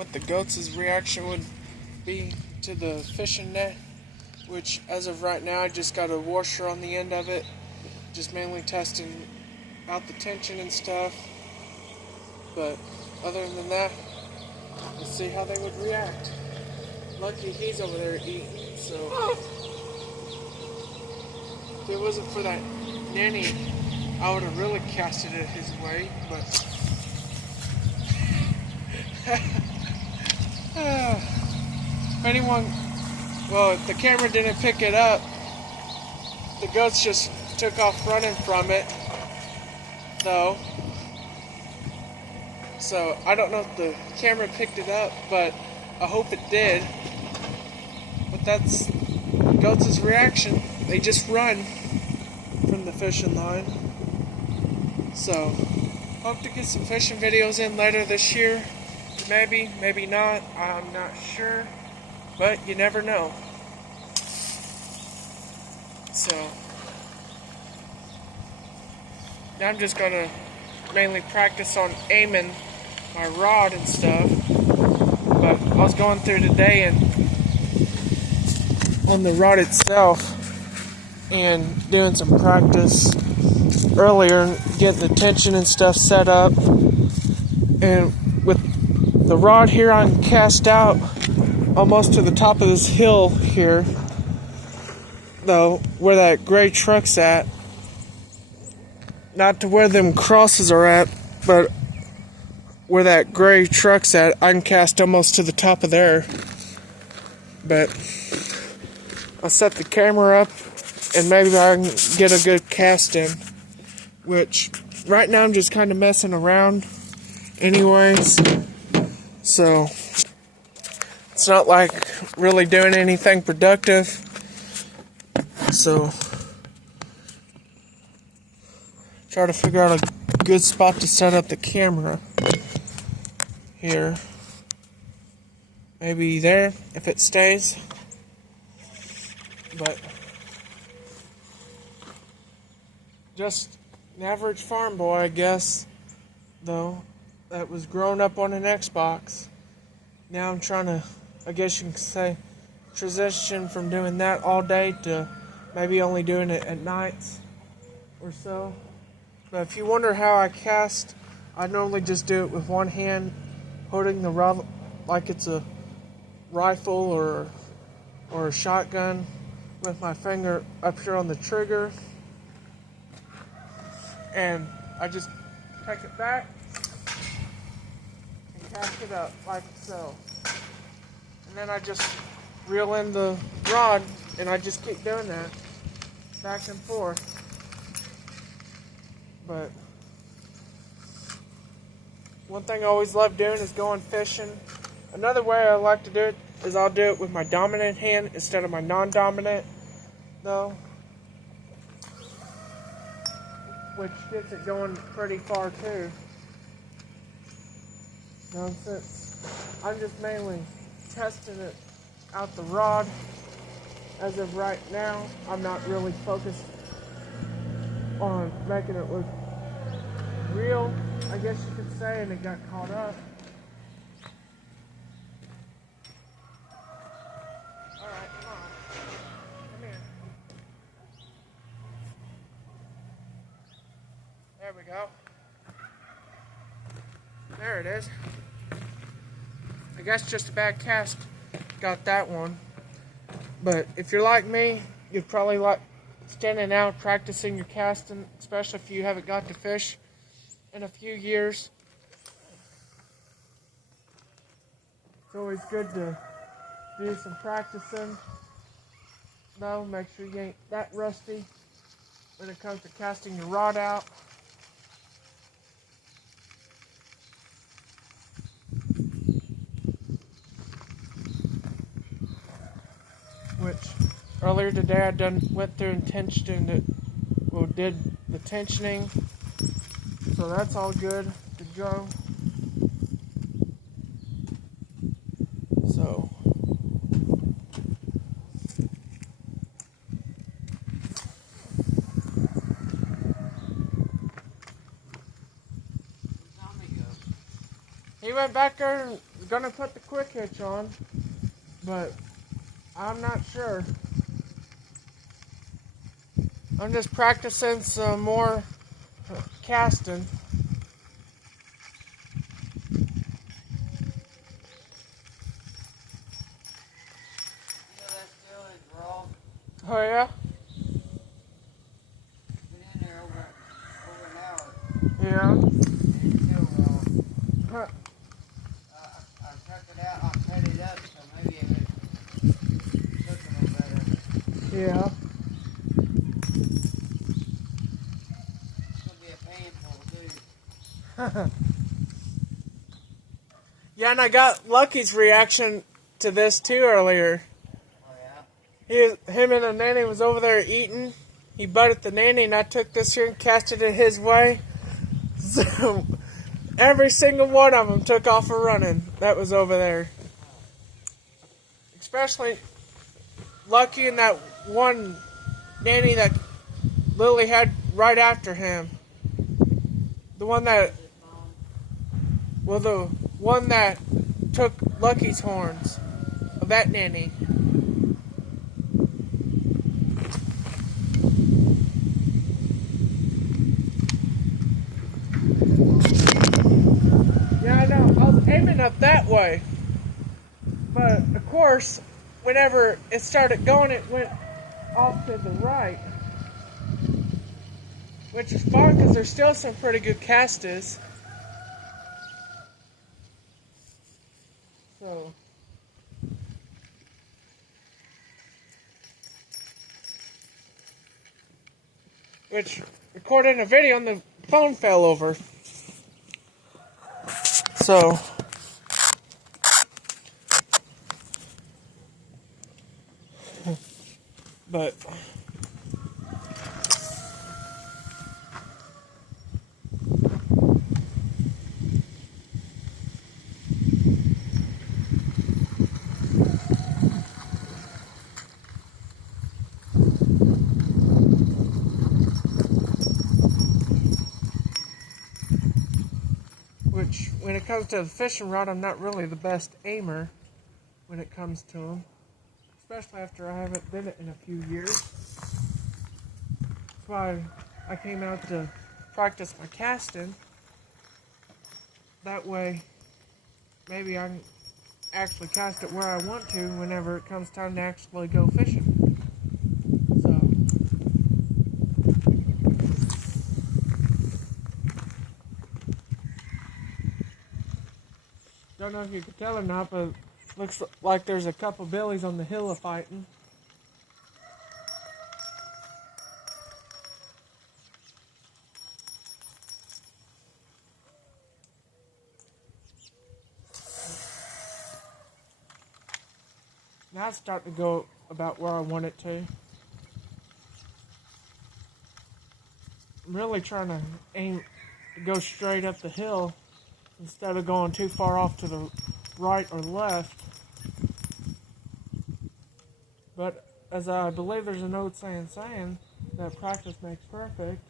what the goats' reaction would be to the fishing net, which as of right now I just got a washer on the end of it, just mainly testing out the tension and stuff. But other than that, let's see how they would react. Lucky he's over there eating, so if it wasn't for that nanny, I would have really casted it his way, but if anyone, well, if the camera didn't pick it up, the goats just took off running from it, though. So I don't know if the camera picked it up, but I hope it did. But that's goats' reaction. They just run from the fishing line. So hope to get some fishing videos in later this year. Maybe, maybe not. I'm not sure. But you never know. So now I'm just going to mainly practice on aiming my rod and stuff. But I was going through today and on the rod itself and doing some practice earlier, getting the tension and stuff set up. And with the rod here, I'm cast out almost to the top of this hill here, though, where that gray truck's at. Not to where them crosses are at, but where that gray truck's at, I can cast almost to the top of there. But I'll set the camera up and maybe I can get a good cast in. Which, right now I'm just kind of messing around anyways. So, it's not like really doing anything productive. So, try to figure out a good spot to set up the camera here. Maybe there, if it stays. But just an average farm boy, I guess, though, that was growing up on an Xbox. Now I'm trying to, I guess you can say, transition from doing that all day to maybe only doing it at nights or so. But if you wonder how I cast, I normally just do it with one hand, holding the rod like it's a rifle or a shotgun, with my finger up here on the trigger. And I just take it back and cast it up like so. And then I just reel in the rod and I just keep doing that back and forth. But one thing I always love doing is going fishing. Another way I like to do it is I'll do it with my dominant hand instead of my non-dominant, though, which gets it going pretty far too. Now, since I'm just mainly testing it out the rod as of right now, I'm not really focused on making it look real, I guess you could say, and it got caught up. Alright, come on. Come here. There we go. There it is. I guess just a bad cast got that one. But if you're like me, you'd probably like standing out, practicing your casting, especially if you haven't got to fish in a few years. It's always good to do some practicing. Though, make sure you ain't that rusty when it comes to casting your rod out. Which earlier today I went through and tensioned it. Well, did the tensioning. So that's all good to go. So he went back there and gonna put the quick hitch on, but I'm not sure. I'm just practicing some more casting. Oh yeah? Been in there over an hour. Yeah. And it's still raw. I took it out, I cut it up, so maybe it would cook a little better. Yeah. It's gonna be a panful too. Yeah, and I got Lucky's reaction to this too earlier. Oh yeah? Him and the nanny was over there eating. He butted the nanny, and I took this here and casted it his way. So every single one of them took off running. That was over there. Especially Lucky and that one nanny that Lily had right after him. The one that took Lucky's horns. Of that nanny. Yeah, I know. I was aiming up that way. But, of course, whenever it started going, it went off to the right. Which is fine, because there's still some pretty good casters. So... which, recording a video and the phone fell over. So... but... which, when it comes to the fishing rod, I'm not really the best aimer when it comes to them. Especially after I haven't done it in a few years. That's why I came out to practice my casting. That way, maybe I can actually cast it where I want to whenever it comes time to actually go fishing. So... don't know if you can tell or not, but looks like there's a couple billies on the hill fighting. Now it's starting to go about where I want it to. I'm really trying to aim to go straight up the hill instead of going too far off to the right or left. But as I believe there's an old saying that practice makes perfect.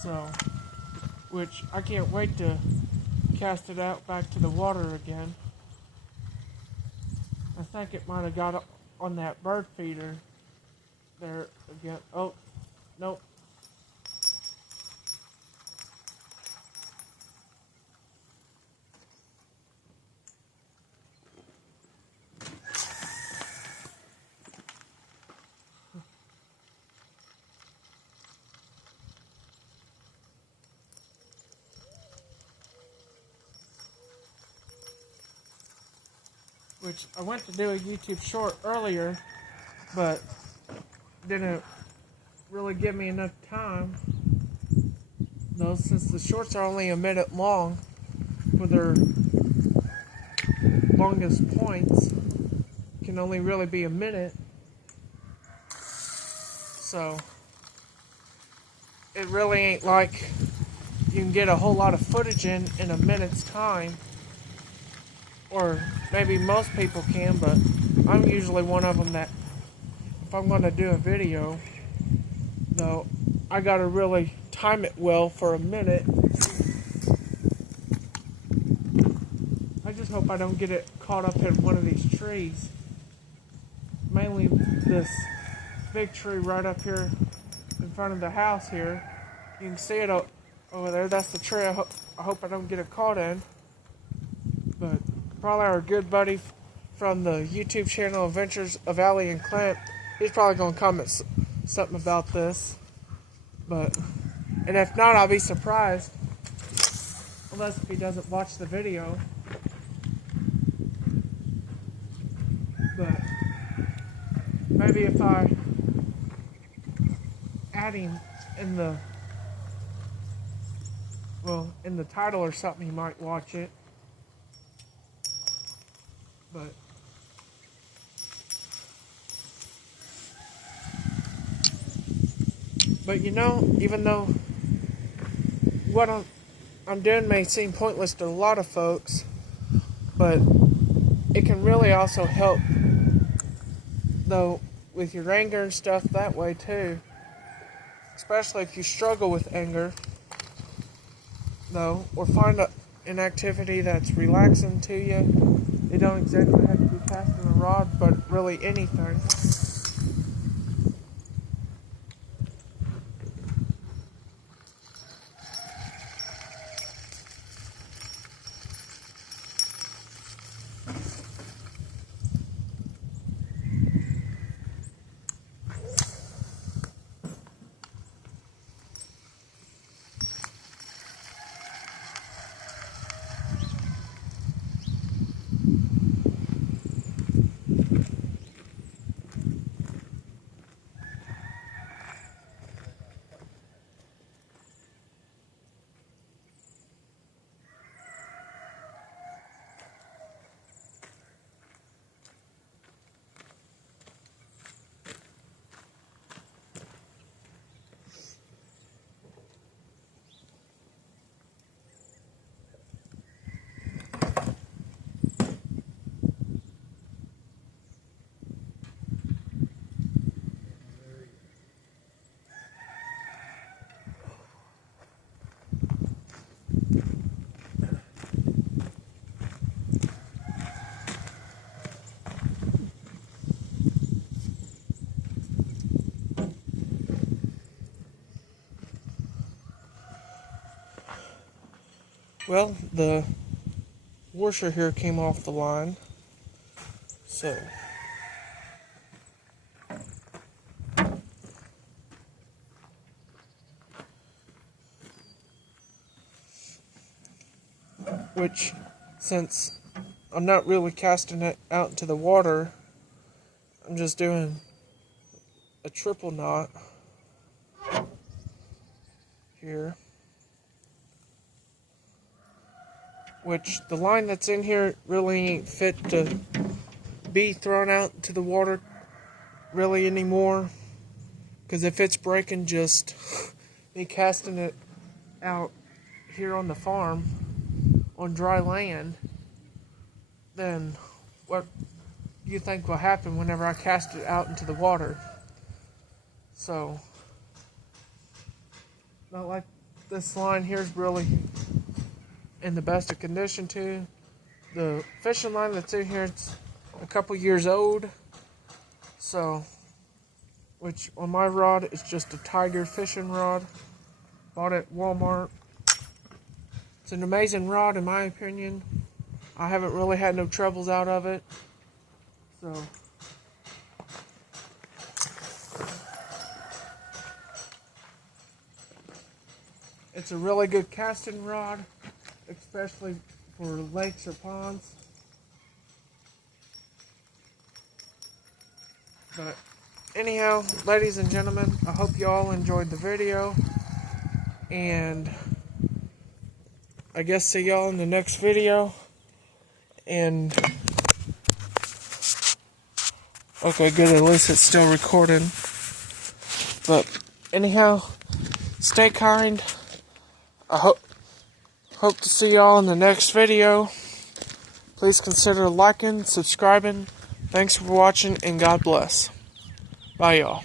So, which I can't wait to cast it out back to the water again. I think it might have got on that bird feeder there again. Oh, nope. Which I went to do a YouTube short earlier, but didn't really give me enough time. Though, since the shorts are only a minute long, for their longest points, can only really be a minute. So, it really ain't like you can get a whole lot of footage in a minute's time. Or maybe most people can, but I'm usually one of them that if I'm going to do a video, though, I got to really time it well for a minute. just hope I don't get it caught up in one of these trees. Mainly this big tree right up here in front of the house here. You can see it over there. That's the tree I hope I don't get it caught in. But probably our good buddy from the YouTube channel Adventures of Allie and Clint, he's probably going to comment something about this. And if not, I'll be surprised. Unless if he doesn't watch the video. But maybe if I add him in the title or something, he might watch it. But you know, even though what I'm doing may seem pointless to a lot of folks, but it can really also help, though, with your anger and stuff that way too. Especially if you struggle with anger, though, or find an activity that's relaxing to you. You don't exactly have to be casting a rod, but really anything. Well, the washer here came off the line, so which, since I'm not really casting it out into the water, I'm just doing a triple knot here. Which the line that's in here really ain't fit to be thrown out to the water really anymore. Because if it's breaking just me casting it out here on the farm on dry land, then what do you think will happen whenever I cast it out into the water? So, not like this line here is really in the best of condition too. The fishing line that's in here, it's a couple years old, so, which on my rod is just a Tiger fishing rod, bought at Walmart. It's an amazing rod in my opinion. I haven't really had no troubles out of it, so it's a really good casting rod, especially for lakes or ponds. But anyhow, ladies and gentlemen, I hope you all enjoyed the video, and I guess see y'all in the next video. And okay, good, at least it's still recording. But anyhow, stay kind. I hope to see y'all in the next video. Please consider liking, subscribing. Thanks for watching, and God bless. Bye, y'all.